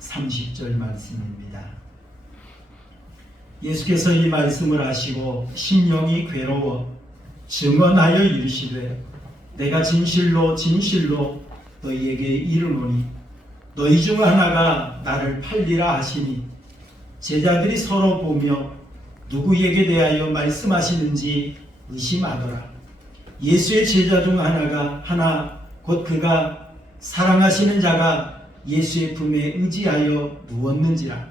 30절 말씀입니다. 예수께서 이 말씀을 하시고 심령이 괴로워 증언하여 이르시되 내가 진실로 진실로 너희에게 이르노니 너희 중 하나가 나를 팔리라 하시니 제자들이 서로 보며 누구에게 대하여 말씀하시는지 의심하더라. 예수의 제자 중 하나 곧 그가 사랑하시는 자가 예수의 품에 의지하여 누웠는지라.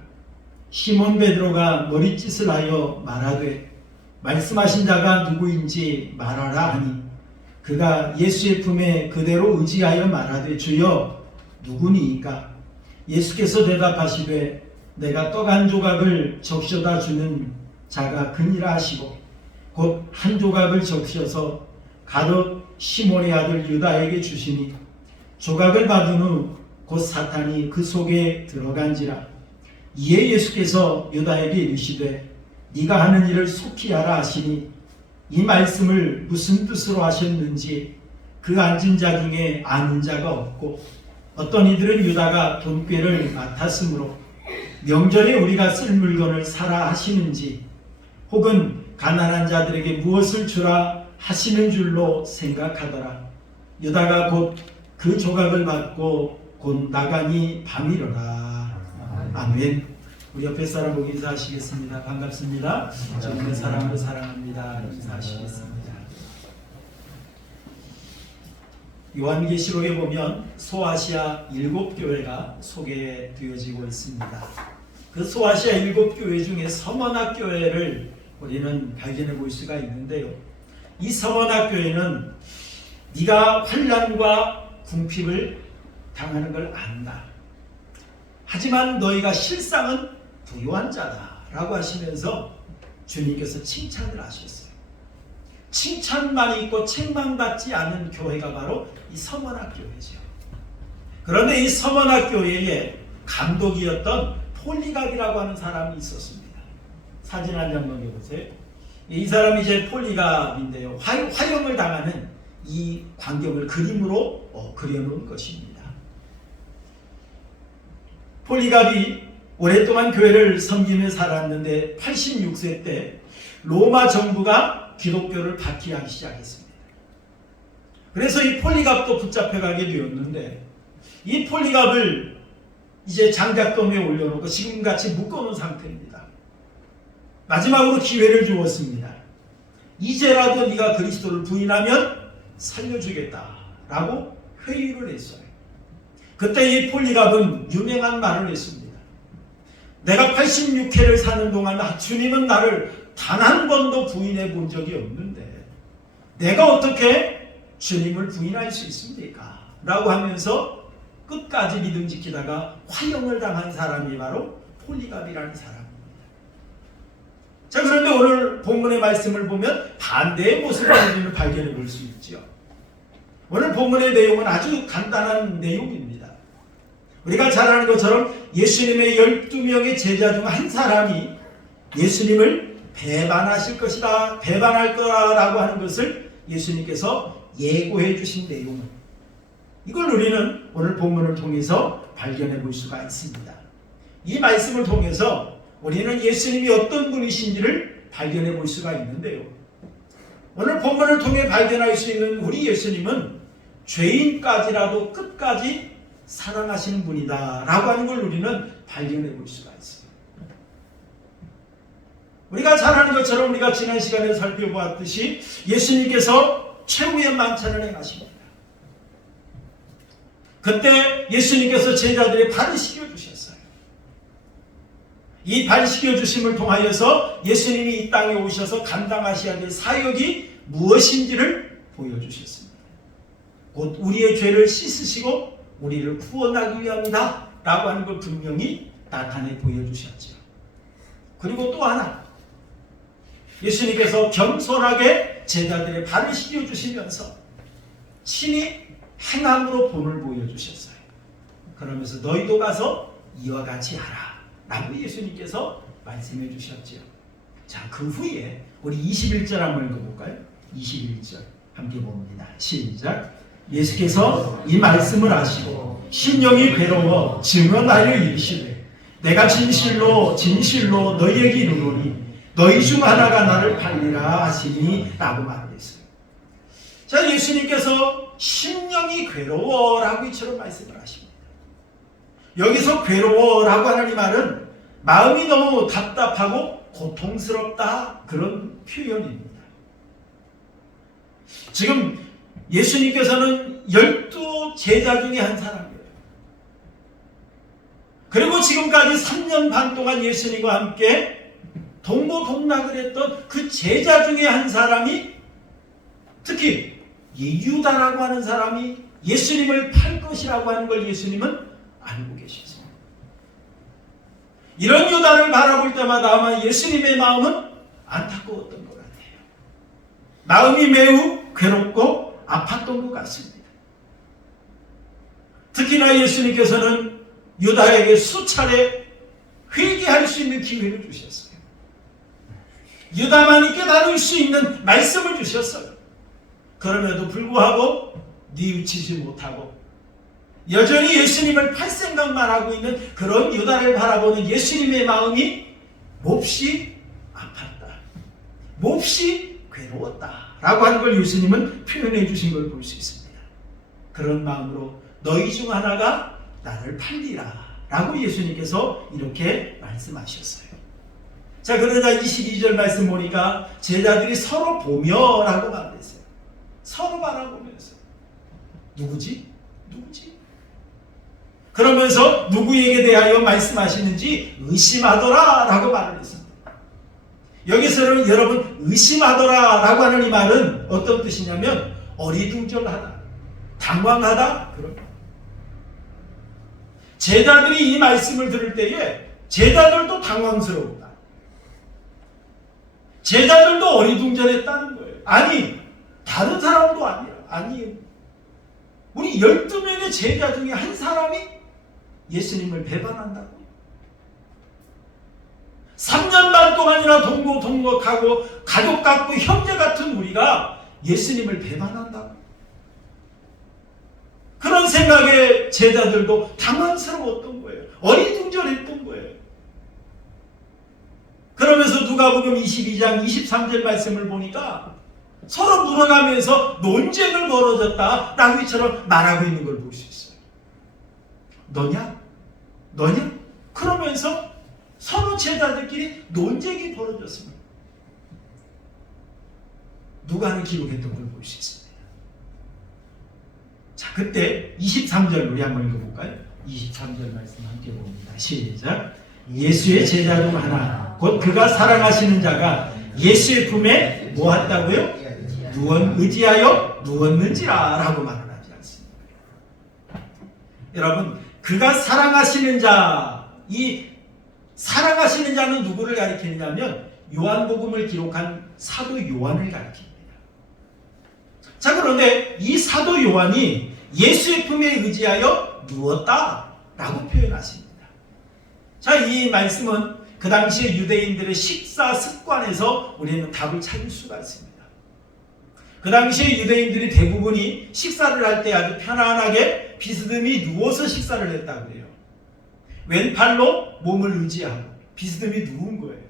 시몬 베드로가 머리짓을 하여 말하되 말씀하신 자가 누구인지 말하라 하니 그가 예수의 품에 그대로 의지하여 말하되 주여 누구니이까? 예수께서 대답하시되 내가 떡 한 조각을 적셔다 주는 자가 그니라 하시고 곧 한 조각을 적셔서 가롯 시몬의 아들 유다에게 주시니 조각을 받은 후 곧 사탄이 그 속에 들어간지라. 이에 예수께서 유다에게 이르시되 네가 하는 일을 속히 하라 하시니 이 말씀을 무슨 뜻으로 하셨는지 그 앉은 자 중에 아는 자가 없고 어떤 이들은 유다가 돈꾀를 맡았으므로 명절에 우리가 쓸 물건을 사라 하시는지 혹은 가난한 자들에게 무엇을 주라 하시는 줄로 생각하더라. 유다가 곧 그 조각을 받고 곧 나가니 밤이로라. 아멘. 우리 옆에 사람 보고 인사하시겠습니다. 반갑습니다. 주님의 사랑으로 사랑합니다. 인사하시겠습니다. 요한계시록에 보면 소아시아 7교회가 소개되어지고 있습니다. 그 소아시아 7교회 중에 서머나 교회를 우리는 발견해 볼 수가 있는데요. 이 서머나 교회는 네가 환난과 궁핍을 당하는 걸 안다. 하지만 너희가 실상은 부유한 자다 라고 하시면서 주님께서 칭찬을 하셨어요. 칭찬만 있고 책망받지 않은 교회가 바로 이 서머나 교회죠. 그런데 이 서머나 교회에 감독이었던 폴리갑이라고 하는 사람이 있었습니다. 사진 한 장 넘겨보세요. 이 사람이 이제 폴리갑인데요. 화형을 당하는 이 광경을 그림으로 그려놓은 것입니다. 폴리갑이 오랫동안 교회를 섬기며 살았는데 86세 때 로마 정부가 기독교를 박해하기 시작했습니다. 그래서 이 폴리갑도 붙잡혀가게 되었는데 이 폴리갑을 이제 장작돔에 올려놓고 지금같이 묶어놓은 상태입니다. 마지막으로 기회를 주었습니다. 이제라도 네가 그리스도를 부인하면 살려주겠다라고 회유를 했어요. 그때 이 폴리갑은 유명한 말을 했습니다. 내가 86회를 사는 동안 주님은 나를 단 한 번도 부인해 본 적이 없는데 내가 어떻게 주님을 부인할 수 있습니까? 라고 하면서 끝까지 믿음 지키다가 화형을 당한 사람이 바로 폴리갑이라는 사람입니다. 자, 그런데 오늘 본문의 말씀을 보면 반대의 모습을 우리는 발견해 볼 수 있죠. 오늘 본문의 내용은 아주 간단한 내용입니다. 우리가 잘 아는 것처럼 예수님의 12명의 제자 중 한 사람이 예수님을 배반하실 것이다, 배반할 거라고 하는 것을 예수님께서 예고해 주신 내용, 이걸 우리는 오늘 본문을 통해서 발견해 볼 수가 있습니다. 이 말씀을 통해서 우리는 예수님이 어떤 분이신지를 발견해 볼 수가 있는데요. 오늘 본문을 통해 발견할 수 있는 우리 예수님은 죄인까지라도 끝까지 사랑하시는 분이다 라고 하는 걸 우리는 발견해 볼 수가 있습니다. 우리가 잘 아는 것처럼 우리가 지난 시간에 살펴보았듯이 예수님께서 최후의 만찬을 행하십니다. 그때 예수님께서 제자들의 발을 씻겨주셨어요. 이 발 씻겨주심을 통하여서 예수님이 이 땅에 오셔서 감당하셔야 될 사역이 무엇인지를 보여주셨습니다. 곧 우리의 죄를 씻으시고 우리를 구원하기 위함이다 라고 하는 걸 분명히 나타내 보여주셨죠. 그리고 또 하나, 예수님께서 겸손하게 제자들의 발을 씻겨주시면서 친히 행함으로 본을 보여주셨어요. 그러면서 너희도 가서 이와 같이 하라 라고 예수님께서 말씀해 주셨죠. 자, 그 후에 우리 21절 한번 읽어볼까요? 21절 함께 봅니다. 시작. 예수께서 이 말씀을 하시고 심령이 괴로워 증언하여 이르시되 내가 진실로 진실로 너희에게 이르노니 너희 중 하나가 나를 팔리라 하시니 라고 말을 했어요. 자, 예수님께서 심령이 괴로워라고 이처럼 말씀을 하십니다. 여기서 괴로워라고 하는 이 말은 마음이 너무 답답하고 고통스럽다 그런 표현입니다. 지금 예수님께서는 12 제자 중에 한 사람이에요. 그리고 지금까지 3년 반 동안 예수님과 함께 동고동락을 했던 그 제자 중에 한 사람이 특히 이 유다라고 하는 사람이 예수님을 팔 것이라고 하는 걸 예수님은 알고 계셨습니다. 이런 유다를 바라볼 때마다 아마 예수님의 마음은 안타까웠던 것 같아요. 마음이 매우 괴롭고 아팠던 것 같습니다. 특히나 예수님께서는 유다에게 수차례 회개할 수 있는 기회를 주셨어요. 유다만이 깨달을 수 있는 말씀을 주셨어요. 그럼에도 불구하고 뉘우치지 못하고 여전히 예수님을 팔 생각만 하고 있는 그런 유다를 바라보는 예수님의 마음이 몹시 아팠다, 몹시 괴로웠다 라고 하는 걸 예수님은 표현해 주신 걸 볼 수 있습니다. 그런 마음으로 너희 중 하나가 나를 팔리라 라고 예수님께서 이렇게 말씀하셨어요. 자, 그러자 22절 말씀 보니까 제자들이 서로 보며 라고 말했어요. 서로 바라보면서 누구지? 누구지? 그러면서 누구에게 대하여 말씀하시는지 의심하더라 라고 말을 했습니다. 여기서는 여러분 의심하더라 라고 하는 이 말은 어떤 뜻이냐면 어리둥절하다, 당황하다 그런 거예요. 제자들이 이 말씀을 들을 때에 제자들도 당황스러웠다. 제자들도 어리둥절했다는 거예요. 아니 다른 사람도 아니야. 아니에요. 우리 12명의 제자 중에 한 사람이 예수님을 배반한다고. 3년 반 동안이나 동고동락하고 가족 같고 형제 같은 우리가 예수님을 배반한다고. 그런 생각에 제자들도 당황스러웠던 거예요. 어리둥절했던 거예요. 그러면서 누가복음 22장 23절 말씀을 보니까 서로 물어가면서 논쟁을 벌어졌다라고 이처럼 말하고 있는 걸 볼 수 있어요. 너냐? 너냐? 그러면서 서로 제자들끼리 논쟁이 벌어졌습니다. 누가는 기록했던 걸 볼 수 있습니다. 자, 그때 23절 우리 한번 읽어볼까요? 23절 말씀 함께 봅니다. 시작. 예수의 제자 중 하나 곧 그가 사랑하시는 자가 예수의 품에 모았다고요? 의지하여 누웠는지라 라고 말을 하지 않습니다. 여러분, 그가 사랑하시는 자, 이 사랑하시는 자는 누구를 가리키느냐면 요한복음을 기록한 사도 요한을 가리킵니다. 자, 그런데 이 사도 요한이 예수의 품에 의지하여 누웠다 라고 표현하십니다. 자, 이 말씀은 그 당시에 유대인들의 식사 습관에서 우리는 답을 찾을 수가 있습니다. 그 당시에 유대인들이 대부분이 식사를 할 때 아주 편안하게 비스듬히 누워서 식사를 했다고 해요. 왼팔로 몸을 의지하고 비스듬히 누운 거예요.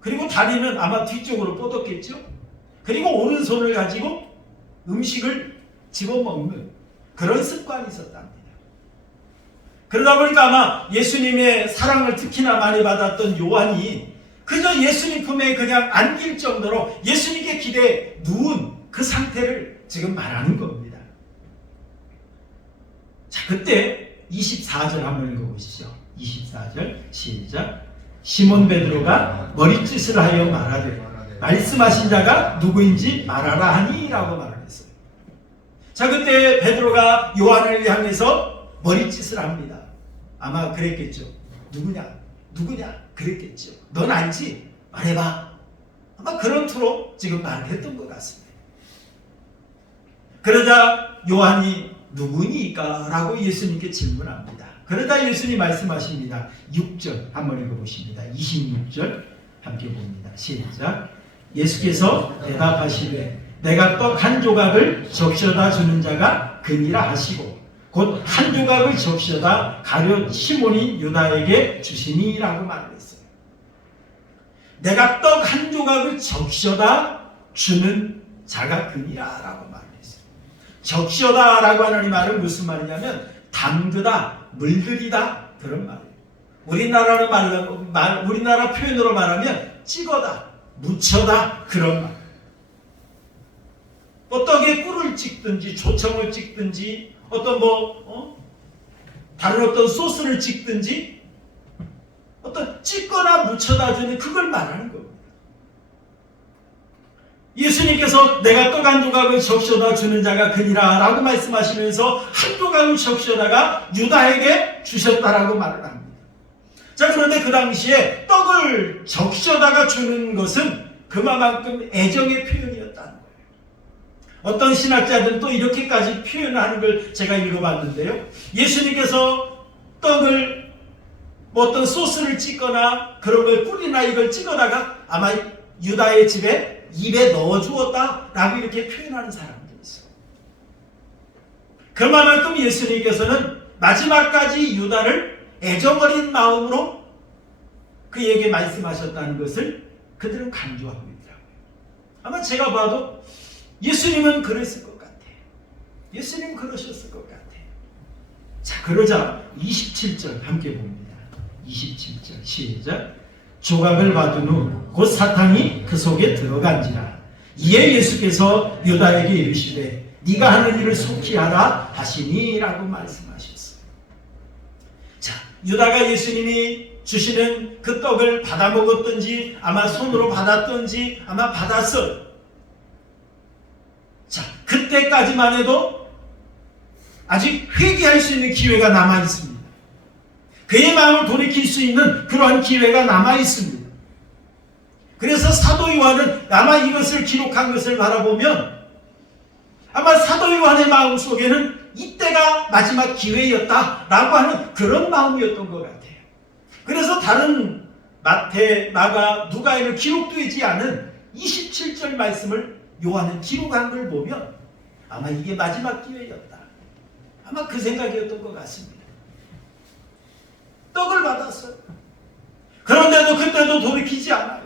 그리고 다리는 아마 뒤쪽으로 뻗었겠죠. 그리고 오른손을 가지고 음식을 집어먹는 그런 습관이 있었답니다. 그러다 보니까 아마 예수님의 사랑을 특히나 많이 받았던 요한이 그저 예수님 품에 그냥 안길 정도로 예수님께 기대에 누운 그 상태를 지금 말하는 겁니다. 자, 그때 24절 한번 읽어보시죠. 24절 시작. 시몬 베드로가 머리짓을 하여 말하되 말씀하신 자가 누구인지 말하라 하니 라고 말을 했어요. 자, 그때 베드로가 요한을 향해서 머리짓을 합니다. 아마 그랬겠죠. 누구냐 그랬겠죠. 넌 알지? 말해봐. 아마 그런 투로 지금 말을 했던 것 같습니다. 그러자 요한이 누구니까? 라고 예수님께 질문합니다. 그러다 예수님 말씀하십니다. 6절 한번 읽어보십니다. 26절 함께 봅니다. 시작. 예수께서 대답하시되 내가 떡 한 조각을 적셔다 주는 자가 그니라 하시고 곧 한 조각을 적셔다 가룟 시몬이 유다에게 주시니라고 말을 했어요. 내가 떡 한 조각을 적셔다 주는 자가 그니라 라고 말을 했어요. 적셔다 라고 하는 이 말은 무슨 말이냐면 담그다, 물들이다 그런 말이에요. 우리나라 표현으로 말하면 찍어다, 묻혀다 그런 말. 뭐 떡에 꿀을 찍든지 조청을 찍든지 어떤 다른 어떤 소스를 찍든지 어떤 찍거나 묻혀다 주는 그걸 말하는 겁니다. 예수님께서 내가 떡 한 조각을 적셔다 주는 자가 그니라 라고 말씀하시면서 한 조각을 적셔다가 유다에게 주셨다라고 말을 합니다. 자, 그런데 그 당시에 떡을 적셔다가 주는 것은 그만큼 애정의 표현이었다는 거예요. 어떤 신학자들은 또 이렇게까지 표현하는 걸 제가 읽어봤는데요. 예수님께서 떡을 어떤 소스를 찍거나 그런 걸 꿀이나 이걸 찍어다가 아마 유다의 집에 입에 넣어 주었다라고 이렇게 표현하는 사람들이 있어요. 그만큼 예수님께서는 마지막까지 유다를 애정어린 마음으로 그에게 말씀하셨다는 것을 그들은 강조하고 있더라고요. 아마 제가 봐도 예수님은 그랬을 것 같아요. 예수님 그러셨을 것 같아요. 자, 그러자 27절 함께 봅니다. 27절 시작. 조각을 받은 후 곧 사탄이 그 속에 들어간지라. 이에 예수께서 유다에게 이르시되 네가 하는 일을 속히 하라 하시니라고 말씀하셨어요. 자, 유다가 예수님이 주시는 그 떡을 받아 먹었든지 아마 손으로 받았든지 아마 받았어요. 자, 그때까지만 해도 아직 회개할 수 있는 기회가 남아 있습니다. 그의 마음을 돌이킬 수 있는 그러한 기회가 남아 있습니다. 그래서 사도 요한은 아마 이것을 기록한 것을 바라보면 아마 사도 요한의 마음 속에는 이때가 마지막 기회였다라고 하는 그런 마음이었던 것 같아요. 그래서 다른 마태, 마가, 누가에는 기록되지 않은 27절 말씀을 요한은 기록한 걸 보면 아마 이게 마지막 기회였다. 아마 그 생각이었던 것 같습니다. 떡을 받았어요. 그런데도 그때도 돌이키지 않아요.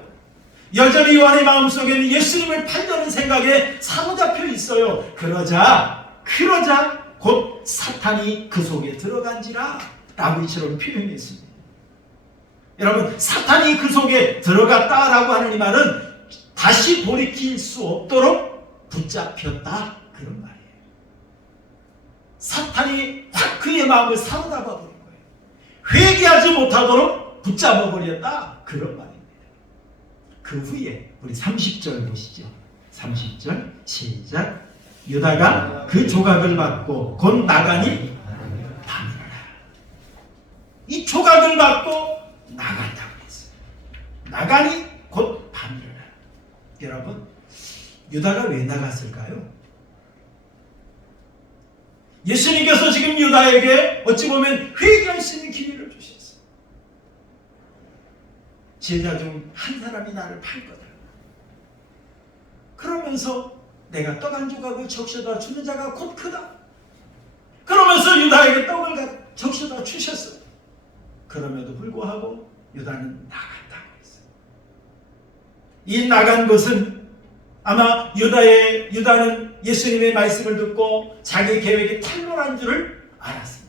여전히 요한의 마음속에는 예수님을 팔려는 생각에 사로잡혀 있어요. 그러자 곧 사탄이 그 속에 들어간지라 라고 이처럼 표현했습니다. 여러분, 사탄이 그 속에 들어갔다라고 하는 이 말은 다시 돌이킬 수 없도록 붙잡혔다 그런 말이에요. 사탄이 확 그의 마음을 사로잡아 버린 거예요. 회개하지 못하도록 붙잡아 버렸다 그런 말입니다. 그 후에 우리 30절 보시죠. 30절 시작. 유다가 그 조각을 받고 곧 나가니 밤이라. 이 조각을 받고 나갔다고 했어요. 나가니 곧 밤이라. 여러분, 유다가 왜 나갔을까요? 예수님께서 지금 유다에게 어찌 보면 회개할 수 있는 기회를 주셨어요. 제자 중 한 사람이 나를 팔 거다. 그러면서 내가 떡 한 조각을 적셔다 주는 자가 곧 그다. 그러면서 유다에게 떡을 적셔다 주셨어요. 그럼에도 불구하고 유다는 나갔다고 했어요. 이 나간 것은 아마 유다는 예수님의 말씀을 듣고 자기 계획이 탄로난 줄을 알았습니다.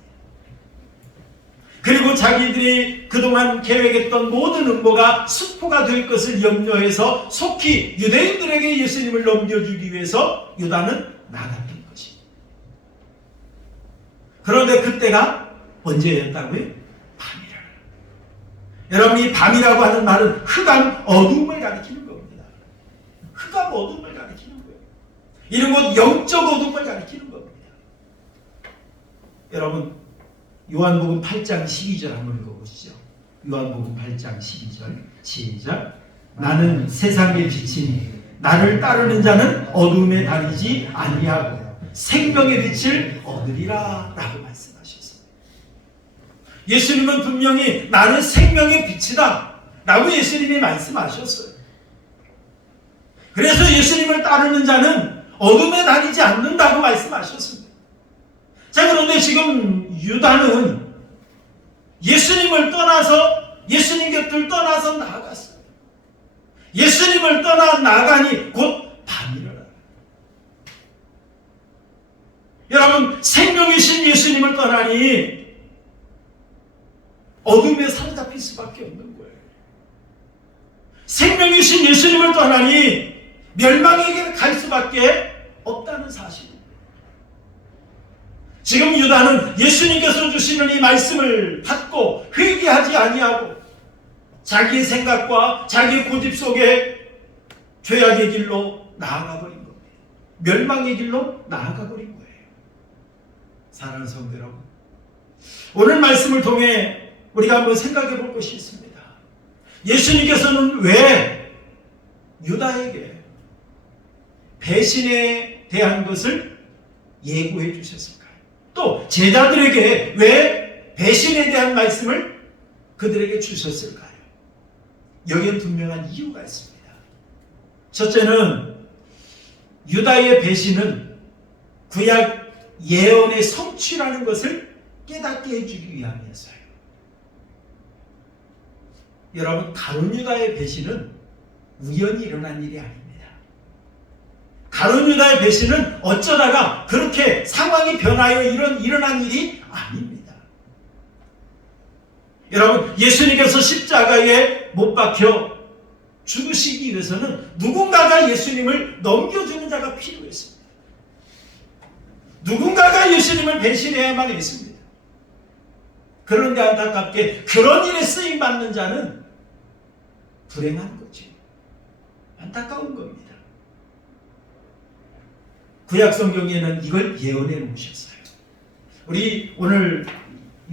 그리고 자기들이 그동안 계획했던 모든 음모가 수포가 될 것을 염려해서 속히 유대인들에게 예수님을 넘겨주기 위해서 유다는 나갔던 것입니다. 그런데 그때가 언제였다고요? 밤이라. 여러분, 이 밤이라고 하는 말은 흑암 어둠을 가리키는 겁니다. 흑암 어둠을 가리키는 거예요. 이런 것 영적 어둠을 가리키는 겁니다. 여러분, 요한복음 8장 12절 한번 읽어보시죠. 요한복음 8장 12절 시작. 나는 세상의 빛이니 나를 따르는 자는 어둠에 다니지 아니하고 생명의 빛을 얻으리라 라고 말씀하셨어요. 예수님은 분명히 나는 생명의 빛이다 라고 예수님이 말씀하셨어요. 그래서 예수님을 따르는 자는 어둠에 다니지 않는다고 말씀하셨습니다. 자, 그런데 지금 유다는 예수님을 떠나서, 예수님 곁을 떠나서 나아갔어요. 예수님을 떠나 나가니 곧 밤이 일어나요. 여러분, 생명이신 예수님을 떠나니 어둠에 사로잡힐 수밖에 없는 거예요. 생명이신 예수님을 떠나니 멸망에게 갈 수밖에 없다는 사실입니다. 지금 유다는 예수님께서 주시는 이 말씀을 받고 회개하지 아니하고 자기의 생각과 자기의 고집 속에 죄악의 길로 나아가 버린 겁니다. 멸망의 길로 나아가 버린 거예요. 사랑하는 성도 여러분, 오늘 말씀을 통해 우리가 한번 생각해 볼 것이 있습니다. 예수님께서는 왜 유다에게 배신에 대한 것을 예고해 주셨을까요? 또 제자들에게 왜 배신에 대한 말씀을 그들에게 주셨을까요? 여기엔 분명한 이유가 있습니다. 첫째는 유다의 배신은 구약 예언의 성취라는 것을 깨닫게 해주기 위함이었어요. 여러분, 가룟 유다의 배신은 우연히 일어난 일이 아닙니다. 가룟 유다의 배신은 어쩌다가 그렇게 상황이 변하여 일어난 일이 아닙니다. 여러분, 예수님께서 십자가에 못 박혀 죽으시기 위해서는 누군가가 예수님을 넘겨주는 자가 필요했습니다. 누군가가 예수님을 배신해야만 했습니다. 그런데 안타깝게 그런 일에 쓰임받는 자는 불행한 거죠. 안타까운 겁니다. 구약 성경에는 이걸 예언해 놓으셨어요. 우리 오늘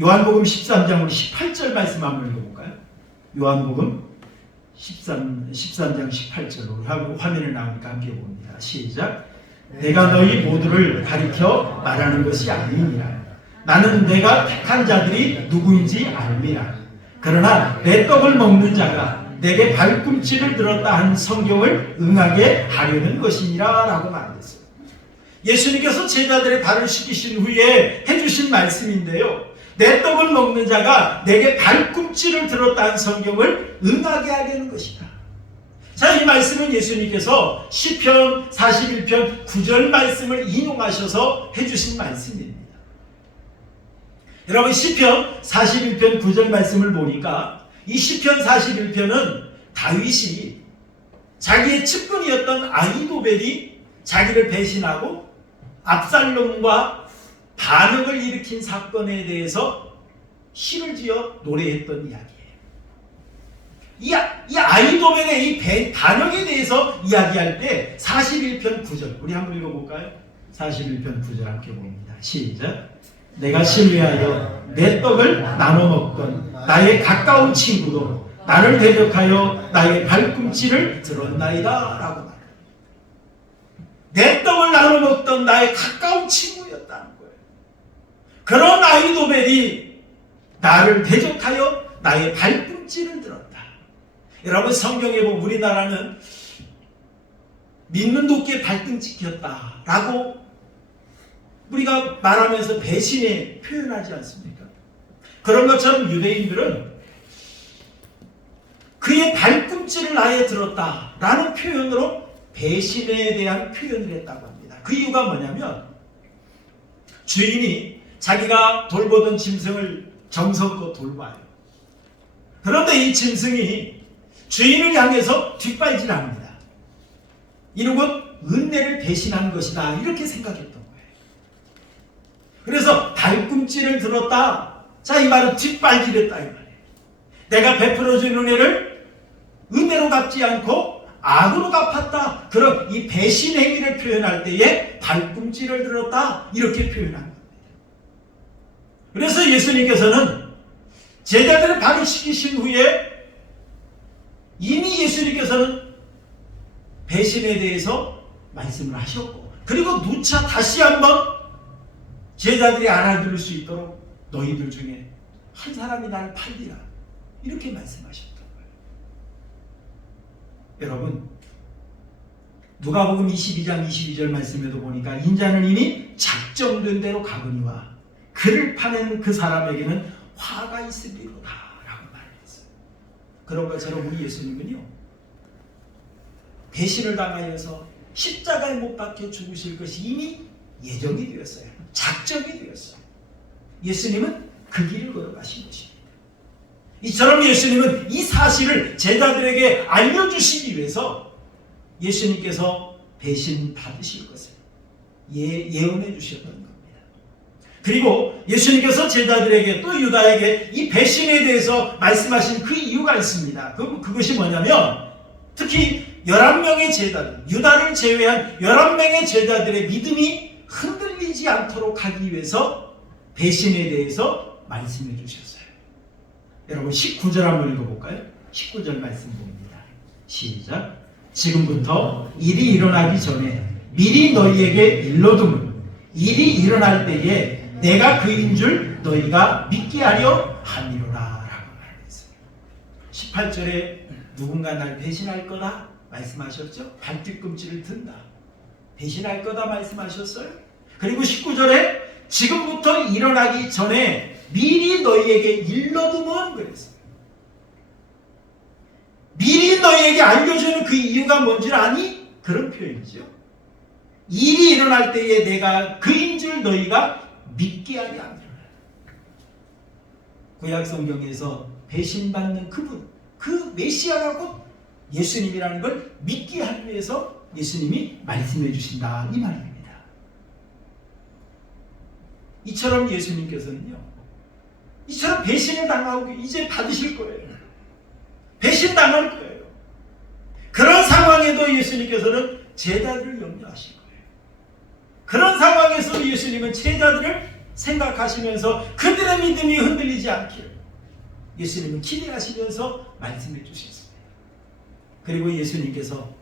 요한복음 13장 우리 18절 말씀 한번 읽어볼까요? 요한복음 13장 18절로 화면에 나오니까 함께 봅니다. 시작. 내가 너희 모두를 가리켜 말하는 것이 아니니라. 나는 내가 택한 자들이 누구인지 알미라. 그러나 내 떡을 먹는 자가 내게 발꿈치를 들었다 한 성경을 응하게 하려는 것이니라 라고 말했어요. 예수님께서 제자들의 발을 씻기신 후에 해주신 말씀인데요. 내 떡을 먹는 자가 내게 발꿈치를 들었다 한 성경을 응하게 하려는 것이다. 자, 이 말씀은 예수님께서 시편 41편 9절 말씀을 인용하셔서 해주신 말씀입니다. 여러분, 시편 41편 9절 말씀을 보니까 이 시편 41편은 다윗이 자기의 측근이었던 아히도벨이 자기를 배신하고 압살롬과 반역을 일으킨 사건에 대해서 시를 지어 노래했던 이야기예요. 이 아히도벨의 이 반역에 대해서 이야기할 때 41편 9절 우리 한번 읽어볼까요? 41편 9절 함께 봅니다. 시작. 내가 신뢰하여 내 떡을 나눠 먹던 나의 가까운 친구도 나를 대적하여 나의 발꿈치를 들었나이다 라고 말합니다. 내 떡을 나눠 먹던 나의 가까운 친구였다는 거예요. 그런 아히도벨이 나를 대적하여 나의 발꿈치를 들었다. 여러분, 성경에 보면 우리나라는 믿는 도끼에 발등 찍혔다 라고 우리가 말하면서 배신에 표현하지 않습니까? 그런 것처럼 유대인들은 그의 발꿈치를 나에 들었다 라는 표현으로 배신에 대한 표현을 했다고 합니다. 그 이유가 뭐냐면 주인이 자기가 돌보던 짐승을 정성껏 돌봐요. 그런데 이 짐승이 주인을 향해서 뒷발질합니다. 이는 곧 은혜를 배신한 것이다 이렇게 생각했던 거예요. 그래서 발꿈치를 들었다. 자, 이 말은 뒷발질했다 이 말이에요. 내가 베풀어준 은혜를 은혜로 갚지 않고 악으로 갚았다. 그런 이 배신 행위를 표현할 때에 발꿈치를 들었다 이렇게 표현한 겁니다. 그래서 예수님께서는 제자들의 발을 씻기신 후에 이미 예수님께서는 배신에 대해서 말씀을 하셨고, 그리고 누차 다시 한번 제자들이 알아들을 수 있도록 너희들 중에 한 사람이 나를 팔리라 이렇게 말씀하셨던 거예요. 여러분, 누가복음 22장 22절 말씀에도 보니까 인자는 이미 작정된 대로 가거니와 그를 파는 그 사람에게는 화가 있으리로다 라고 말했어요. 그런 것처럼 우리 예수님은요, 배신을 당하여서 십자가에 못 박혀 죽으실 것이 이미 예정이 되었어요. 작정이 되었어요. 예수님은 그 길을 걸어가신 것입니다. 이처럼 예수님은 이 사실을 제자들에게 알려주시기 위해서 예수님께서 배신 받으실 것을 예언해 주셨던 겁니다. 그리고 예수님께서 제자들에게 또 유다에게 이 배신에 대해서 말씀하신 그 이유가 있습니다. 그것이 뭐냐면 특히 11명의 제자들, 유다를 제외한 11명의 제자들의 믿음이 흔들리지 않도록 하기 위해서 배신에 대해서 말씀해 주셨어요. 여러분 19절 한번 읽어볼까요? 19절 말씀 봅니다. 시작. 지금부터 일이 일어나기 전에 미리 너희에게 일러두면 일이 일어날 때에 내가 그인 줄 너희가 믿게 하려 함이로라 라고 말했어요. 18절에 누군가 날 배신할 거다 말씀하셨죠? 발뒤꿈치를 든다. 배신할 거다 말씀하셨어요. 그리고 19절에 지금부터 일어나기 전에 미리 너희에게 일러두면 그랬어요. 미리 너희에게 알려주는 그 이유가 뭔지 아니? 그런 표현이죠. 일이 일어날 때에 내가 그인 줄 너희가 믿게 하려 함이로라. 구약 성경에서 배신받는 그분, 그 메시아가 곧 예수님이라는 걸 믿게 하기 위해서 예수님이 말씀해 주신다 이 말입니다. 이처럼 예수님께서는요, 이처럼 배신을 당하고 이제 받으실 거예요. 배신당할 거예요. 그런 상황에도 예수님께서는 제자들을 염려하실 거예요. 그런 상황에서 예수님은 제자들을 생각하시면서 그들의 믿음이 흔들리지 않게 예수님은 기대하시면서 말씀해 주셨습니다. 그리고 예수님께서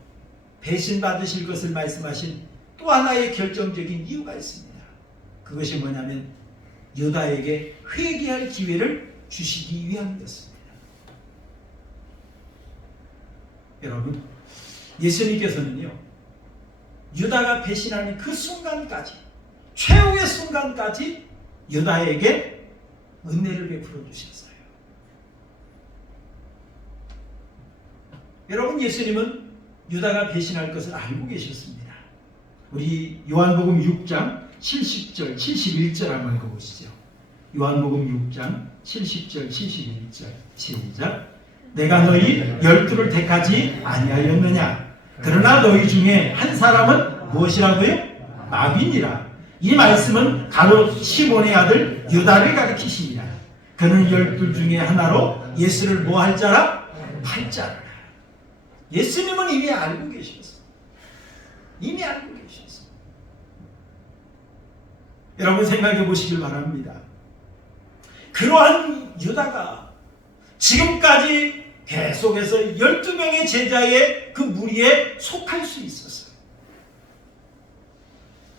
배신받으실 것을 말씀하신 또 하나의 결정적인 이유가 있습니다. 그것이 뭐냐면 유다에게 회개할 기회를 주시기 위함이었습니다. 여러분, 예수님께서는요, 유다가 배신하는 그 순간까지, 최후의 순간까지 유다에게 은혜를 베풀어 주셨어요. 여러분, 예수님은 유다가 배신할 것을 알고 계셨습니다. 우리 요한복음 6장 70절, 71절 한번 읽어보시죠. 요한복음 6장 70절, 71절 시작. 내가 너희 12를 택하지 아니하였느냐? 그러나 너희 중에 한 사람은 무엇이라고요? 마귀니라. 이 말씀은 가롯 시몬의 아들 유다를 가리키십니다. 그는 12 중에 하나로 예수를 뭐 할 자라? 팔 자라. 예수님은 이미 알고 계셨어요. 이미 알고 계셨어요. 여러분 생각해 보시길 바랍니다. 그러한 유다가 지금까지 계속해서 12명의 제자의 그 무리에 속할 수 있었어요.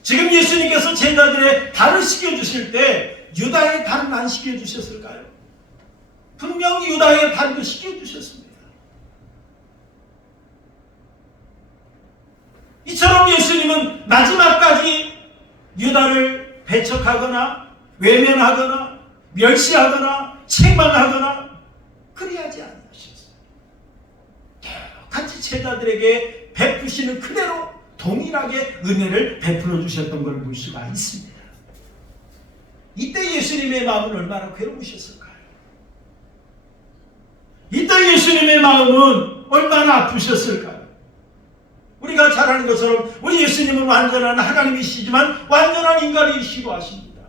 지금 예수님께서 제자들의 발을 씻겨주실 때 유다의 발은 안 씻겨주셨을까요? 분명히 유다의 발도 씻겨주셨습니다. 이처럼 예수님은 마지막까지 유다를 배척하거나 외면하거나 멸시하거나 책망하거나 그리하지 않으셨어요. 같이 제자들에게 베푸시는 그대로 동일하게 은혜를 베풀어 주셨던 걸 볼 수가 있습니다. 이때 예수님의 마음은 얼마나 괴로우셨을까요? 이때 예수님의 마음은 얼마나 아프셨을까요? 우리가 잘 아는 것처럼 우리 예수님은 완전한 하나님이시지만 완전한 인간이시기도 하십니다.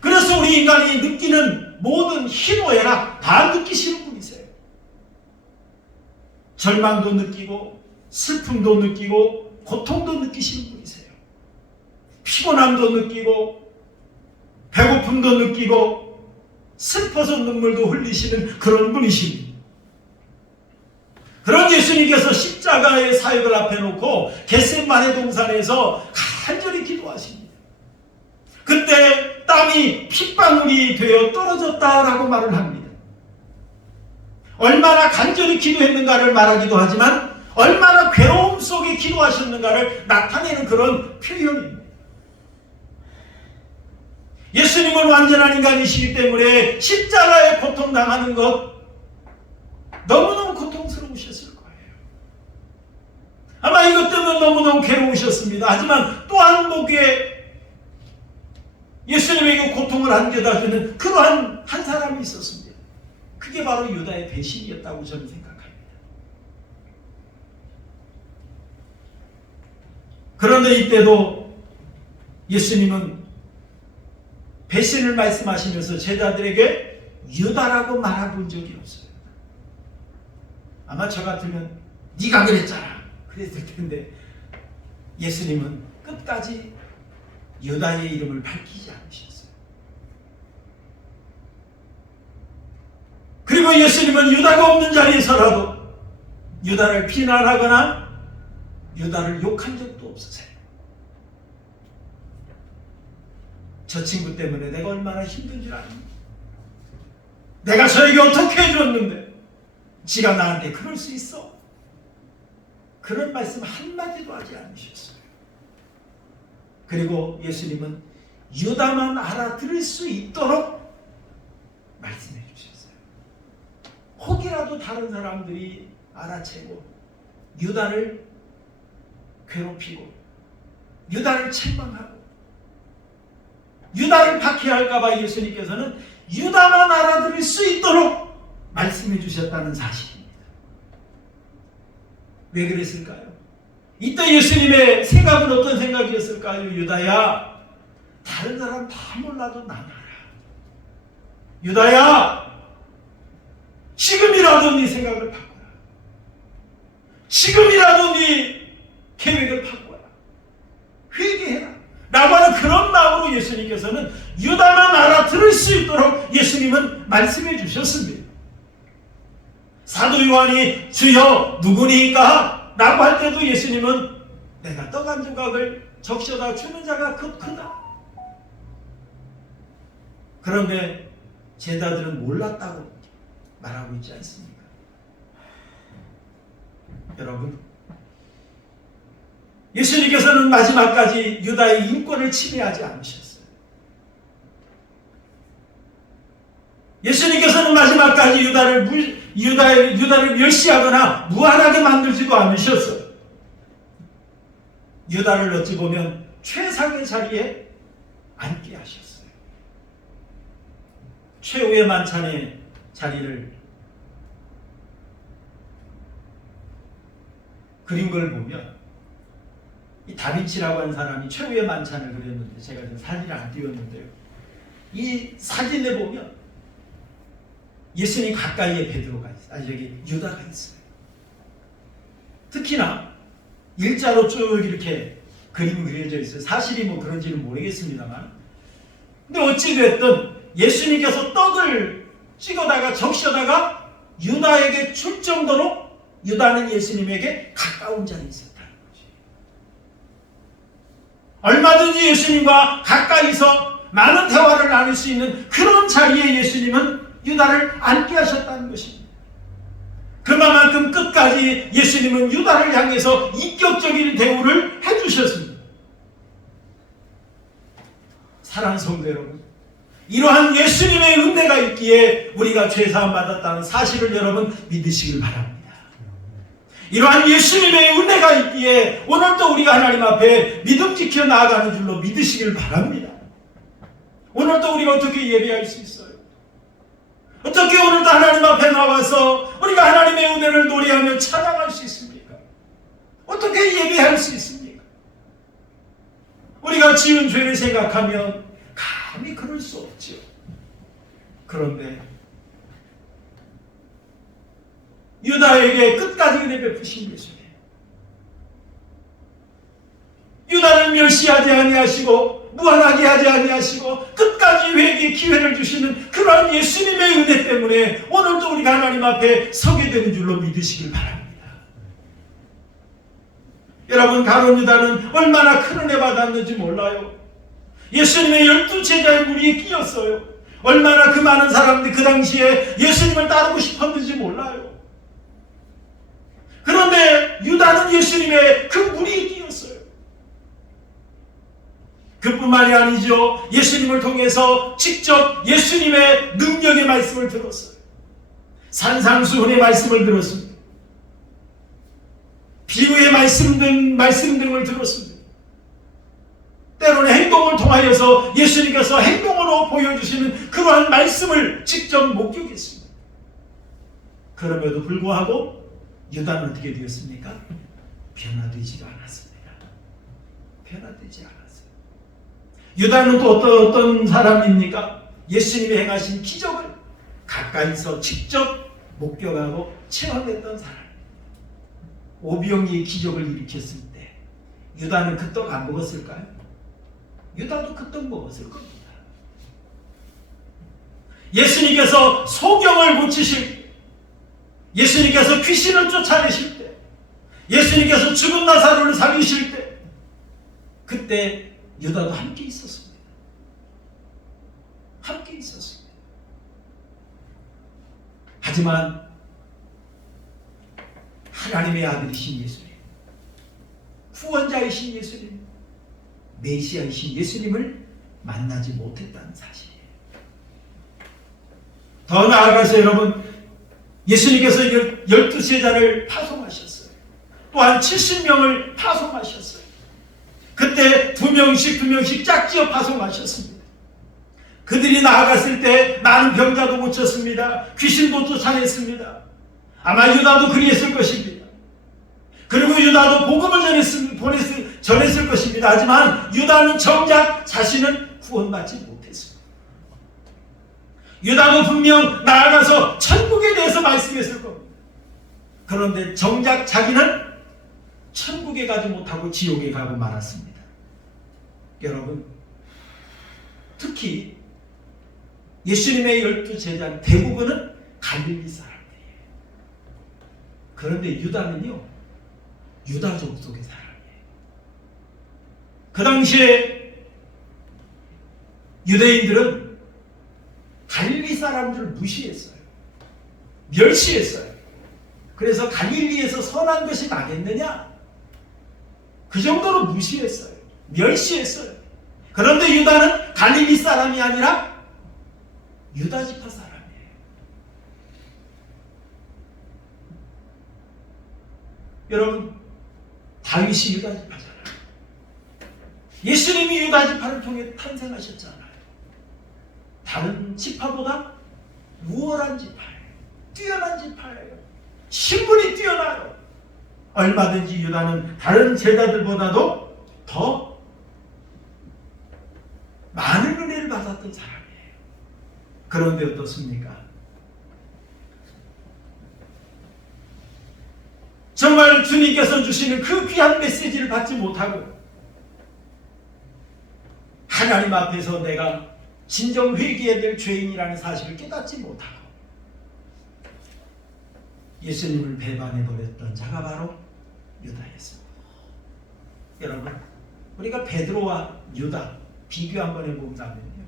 그래서 우리 인간이 느끼는 모든 희노애락 다 느끼시는 분이세요. 절망도 느끼고 슬픔도 느끼고 고통도 느끼시는 분이세요. 피곤함도 느끼고 배고픔도 느끼고 슬퍼서 눈물도 흘리시는 그런 분이십니다. 그런 예수님께서 십자가의 사역을 앞에 놓고 겟세마네 동산에서 간절히 기도하십니다. 그때 땀이 핏방울이 되어 떨어졌다라고 말을 합니다. 얼마나 간절히 기도했는가를 말하기도 하지만 얼마나 괴로움 속에 기도하셨는가를 나타내는 그런 표현입니다. 예수님은 완전한 인간이시기 때문에 십자가에 고통당하는 것 너무너무 고통스러우셨을 거예요. 아마 이것 때문에 너무너무 괴로우셨습니다. 하지만 또한 목에 예수님에게 고통을 안겨다 주는 그러한 한 사람이 있었습니다. 그게 바로 유다의 배신이었다고 저는 생각합니다. 그런데 이때도 예수님은 배신을 말씀하시면서 제자들에게 유다라고 말해본 적이 없어요. 아마 저 같으면 네가 그랬잖아 그랬을 텐데 예수님은 끝까지 유다의 이름을 밝히지 않으셨어요. 그리고 예수님은 유다가 없는 자리에서라도 유다를 비난하거나 유다를 욕한 적도 없으세요. 저 친구 때문에 내가 얼마나 힘든 줄 아니? 내가 저에게 어떻게 해줬는데 지가 나한테 그럴 수 있어? 그런 말씀 한마디도 하지 않으셨어요. 그리고 예수님은 유다만 알아들을 수 있도록 말씀해 주셨어요. 혹이라도 다른 사람들이 알아채고 유다를 괴롭히고 유다를 책망하고 유다를 박해할까봐 예수님께서는 유다만 알아들을 수 있도록 말씀해 주셨다는 사실입니다. 왜 그랬을까요? 이때 예수님의 생각은 어떤 생각이었을까요? 유다야, 다른 사람 다 몰라도 난 알아. 유다야, 지금이라도 네 생각을 바꿔라. 지금이라도 네 계획을 바꿔라. 회개해라. 라고 하는 그런 마음으로 예수님께서는 유다만 알아들을 수 있도록 예수님은 말씀해 주셨습니다. 사도 요한이 주여 누구니까? 라고 할 때도 예수님은 내가 떡 한 조각을 적셔다 주는 자가 급 크다. 그런데 제자들은 몰랐다고 말하고 있지 않습니까? 여러분, 예수님께서는 마지막까지 유다의 인권을 침해하지 않으셨어요. 예수님께서는 마지막까지 유다를 멸시하거나 무한하게 만들지도 않으셨어요. 유다를 어찌 보면 최상의 자리에 앉게 하셨어요. 최후의 만찬의 자리를 그린 걸 보면 이 다빈치라고 하는 사람이 최후의 만찬을 그렸는데 제가 지금 사진을 안 띄웠는데요. 이 사진에 보면 예수님 가까이에 베드로가 있어요. 여기 유다가 있어요. 특히나 일자로 쭉 이렇게 그림이 그려져 있어요. 사실이 뭐 그런지는 모르겠습니다만. 근데 어찌됐든 예수님께서 떡을 찍어다가 적셔다가 유다에게 줄 정도로 유다는 예수님에게 가까운 자리에 있었다는 거지. 얼마든지 예수님과 가까이서 많은 대화를 나눌 수 있는 그런 자리에 예수님은 유다를 앉게 하셨다는 것입니다. 그만큼 끝까지 예수님은 유다를 향해서 인격적인 대우를 해주셨습니다. 사랑하는 성도 여러분, 이러한 예수님의 은혜가 있기에 우리가 죄사함 받았다는 사실을 여러분 믿으시길 바랍니다. 이러한 예수님의 은혜가 있기에 오늘도 우리가 하나님 앞에 믿음 지켜 나아가는 줄로 믿으시길 바랍니다. 오늘도 우리가 어떻게 예배할 수 있어요? 어떻게 오늘도 하나님 앞에 나와서 우리가 하나님의 은혜를 노래하며 찬양할 수 있습니까? 어떻게 예배할 수 있습니까? 우리가 지은 죄를 생각하면 감히 그럴 수 없죠. 그런데 유다에게 끝까지 은혜 베푸신 예수님, 유다를 멸시하지 아니하시고 무한하게 하지 아니하시고 끝까지 회개의 기회를 주시는 그러한 예수님의 은혜 때문에 오늘도 우리가 하나님 앞에 서게 되는 줄로 믿으시길 바랍니다. 여러분, 가룟 유다는 얼마나 큰 은혜 받았는지 몰라요. 예수님의 12제자의 무리에 끼었어요. 얼마나 그 많은 사람들이 그 당시에 예수님을 따르고 싶었는지 몰라요. 그런데 유다는 예수님의 그 무리에 끼었어요. 그뿐만이 아니죠. 예수님을 통해서 직접 예수님의 능력의 말씀을 들었어요. 산상수훈의 말씀을 들었습니다. 비유의 말씀 등을 들었습니다. 때로는 행동을 통하여서 예수님께서 행동으로 보여주시는 그러한 말씀을 직접 목격했습니다. 그럼에도 불구하고 유다는 어떻게 되었습니까? 변화되지가 않았습니다. 변화되지 않았어요. 유다는 또 어떤 사람입니까? 예수님이 행하신 기적을 가까이서 직접 목격하고 체험했던 사람. 오병이의 기적을 일으켰을 때 유다는 그 떡 안 먹었을까요? 유다도 그 떡 먹었을 겁니다. 예수님께서 소경을 고치실 때, 예수님께서 귀신을 쫓아내실 때, 예수님께서 죽은 나사로를 살리실 때, 그때 유다도 함께 있었습니다. 함께 있었습니다. 하지만 하나님의 아들이신 예수님, 구원자이신 예수님, 메시아이신 예수님을 만나지 못했다는 사실이에요. 더 나아가서 여러분, 예수님께서 12제자를 파송하셨어요. 또한 70명을 파송하셨어요. 그때 2명씩 짝지어 파송하셨습니다. 그들이 나아갔을 때 많은 병자도 고쳤습니다. 귀신도 쫓아냈습니다. 아마 유다도 그리했을 것입니다. 그리고 유다도 복음을 전했을 것입니다. 하지만 유다는 정작 자신은 구원받지 못했습니다. 유다도 분명 나아가서 천국에 대해서 말씀했을 겁니다. 그런데 정작 자기는 천국에 가지 못하고 지옥에 가고 말았습니다. 여러분, 특히 예수님의 12제자 대부분은 갈릴리 사람들이에요. 그런데 유다는요, 유다족 속의 사람이에요. 그 당시에 유대인들은 갈릴리 사람들을 무시했어요. 멸시했어요. 그래서 갈릴리에서 선한 것이 나겠느냐? 그 정도로 무시했어요. 멸시했어요. 그런데 유다는 갈릴리 사람이 아니라 유다 지파 사람이에요. 여러분, 다윗이 유다 지파잖아요. 예수님이 유다 지파를 통해 탄생하셨잖아요. 다른 지파보다 우월한 지파예요. 뛰어난 지파예요. 신분이 뛰어나요. 얼마든지 유다는 다른 제자들보다도 더 많은 은혜를 받았던 사람이에요. 그런데 어떻습니까? 정말 주님께서 주시는 그 귀한 메시지를 받지 못하고 하나님 앞에서 내가 진정 회개해야 될 죄인이라는 사실을 깨닫지 못하고 예수님을 배반해버렸던 자가 바로 유다였습니다. 여러분, 우리가 베드로와 유다 비교 한번 해본다면요,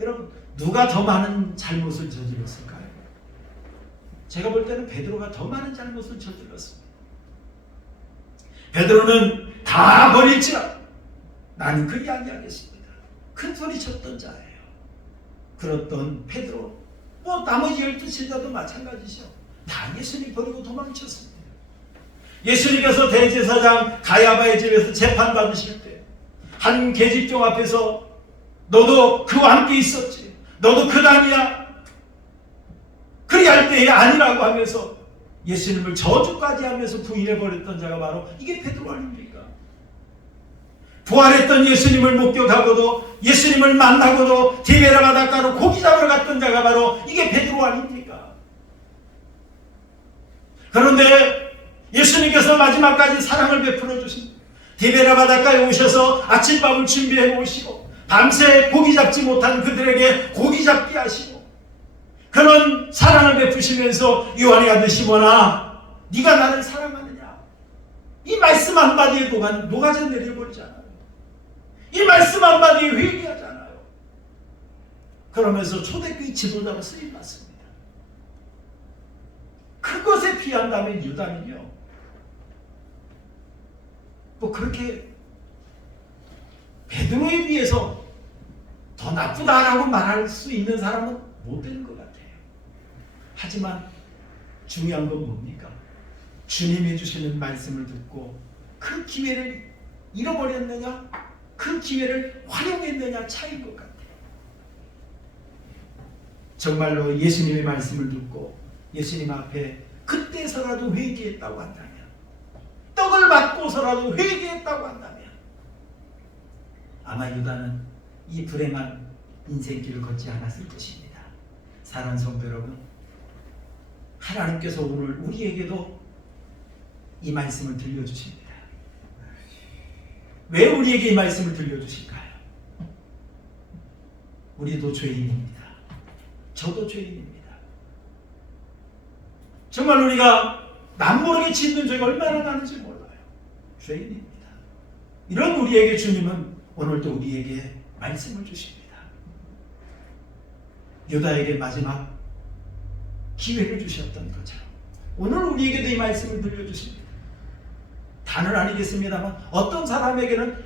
여러분, 누가 더 많은 잘못을 저질렀을까요? 제가 볼 때는 베드로가 더 많은 잘못을 저질렀습니다. 베드로는 다 버릴지라 나는 그리 아니하겠습니다. 큰 소리 쳤던 자예요. 그렇던 베드로, 나머지 12제자도 마찬가지죠. 다 예수님 버리고 도망쳤습니다. 예수님께서 대제사장 가야바의 집에서 재판받으실 때 한 계집종 앞에서 너도 그와 함께 있었지, 너도 그단이야, 그리할 때에 아니라고 하면서 예수님을 저주까지 하면서 부인해버렸던 자가 바로 이게 베드로 아닙니까? 부활했던 예수님을 목격하고도 예수님을 만나고도 디베라 바닷가로 고기 잡으러 갔던 자가 바로 이게 베드로 아닙니까? 그런데 예수님께서 마지막까지 사랑을 베풀어 주신 디베라 바닷가에 오셔서 아침밥을 준비해 놓으시고 밤새 고기 잡지 못한 그들에게 고기 잡게 하시고 그런 사랑을 베푸시면서 요한의 아들 시몬아, 네가 나를 사랑하느냐? 이 말씀 한마디에 녹아져 내려버리잖아요. 이 말씀 한마디에 회개하잖아요. 그러면서 초대교회 지도자로 쓰임받습니다. 그것에 피한다면 유다는요, 뭐 그렇게 베드로에 비해서 더 나쁘다라고 말할 수 있는 사람은 못 되는 것 같아요. 하지만 중요한 건 뭡니까? 주님이 주시는 말씀을 듣고 그 기회를 잃어버렸느냐, 그 기회를 활용했느냐 차이인 것 같아요. 정말로 예수님의 말씀을 듣고 예수님 앞에 그때서라도 회개했다고 한다면, 떡을 받고서라도 회개했다고 한다면, 아마 유다는 이 불행한 인생길을 걷지 않았을 것입니다. 사랑하는 성도 여러분, 하나님께서 오늘 우리에게도 이 말씀을 들려주십니다. 왜 우리에게 이 말씀을 들려주실까요? 우리도 죄인입니다. 저도 죄인입니다. 정말 우리가 남모르게 짓는 죄가 얼마나 많은지 몰라요. 죄인입니다. 이런 우리에게 주님은 오늘도 우리에게 말씀을 주십니다. 유다에게 마지막 기회를 주셨던 것처럼 오늘 우리에게도 이 말씀을 들려주십니다. 다는 아니겠습니다만 어떤 사람에게는,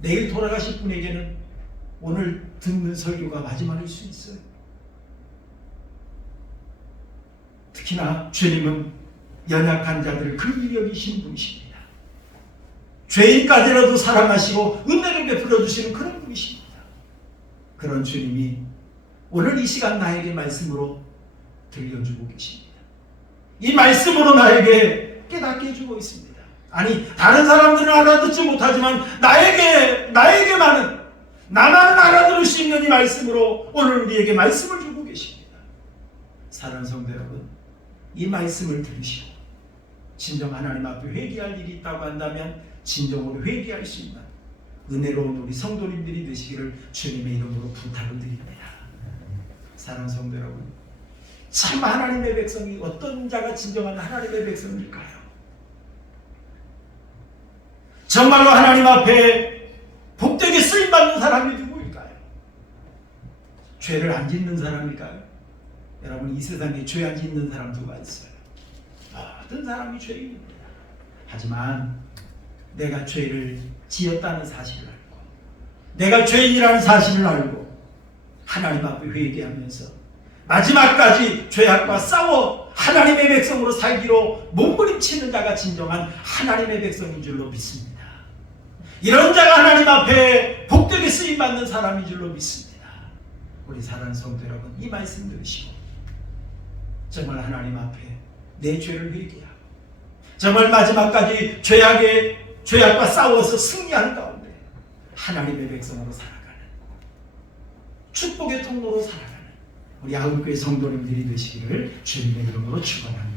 내일 돌아가실 분에게는 오늘 듣는 설교가 마지막일 수 있어요. 특히나 주님은 연약한 자들을 긍휼히 여기시는 분이십니다. 죄인까지라도 사랑하시고 은혜를 베풀어 주시는 그런 분이십니다. 그런 주님이 오늘 이 시간 나에게 말씀으로 들려주고 계십니다. 이 말씀으로 나에게 깨닫게 해주고 있습니다. 아니, 다른 사람들은 알아듣지 못하지만 나에게만은, 나만은 알아들을 수 있는 이 말씀으로 오늘 우리에게 말씀을 주고 계십니다. 사랑하는 성도 여러분, 이 말씀을 들으시고 진정 하나님 앞에 회개할 일이 있다고 한다면 진정으로 회개할 수 있는 은혜로운 우리 성도님들이 되시기를 주님의 이름으로 부탁을 드립니다. 사랑하는 성도 여러분, 참 하나님의 백성이 어떤 자가 진정한 하나님의 백성일까요? 정말로 하나님 앞에 복되게 쓰임받는 사람이 누구일까요? 죄를 안 짓는 사람일까요? 여러분, 이 세상에 죄 안 짓는 사람 누가 있어요? 모든 사람이 죄인입니다. 하지만 내가 죄를 지었다는 사실을 알고, 내가 죄인이라는 사실을 알고 하나님 앞에 회개하면서 마지막까지 죄악과 싸워 하나님의 백성으로 살기로 몸부림치는 자가 진정한 하나님의 백성인 줄로 믿습니다. 이런 자가 하나님 앞에 복되게 쓰임받는 사람인 줄로 믿습니다. 우리 사랑하는 성도 여러분, 이 말씀 들으시고 정말 하나님 앞에 내 죄를 회개하고 정말 마지막까지 죄악과 싸워서 승리하는 가운데 하나님의 백성으로 살아가는, 축복의 통로로 살아가는 우리 아울교회 성도님들이 되시기를 주님의 이름으로 축원합니다.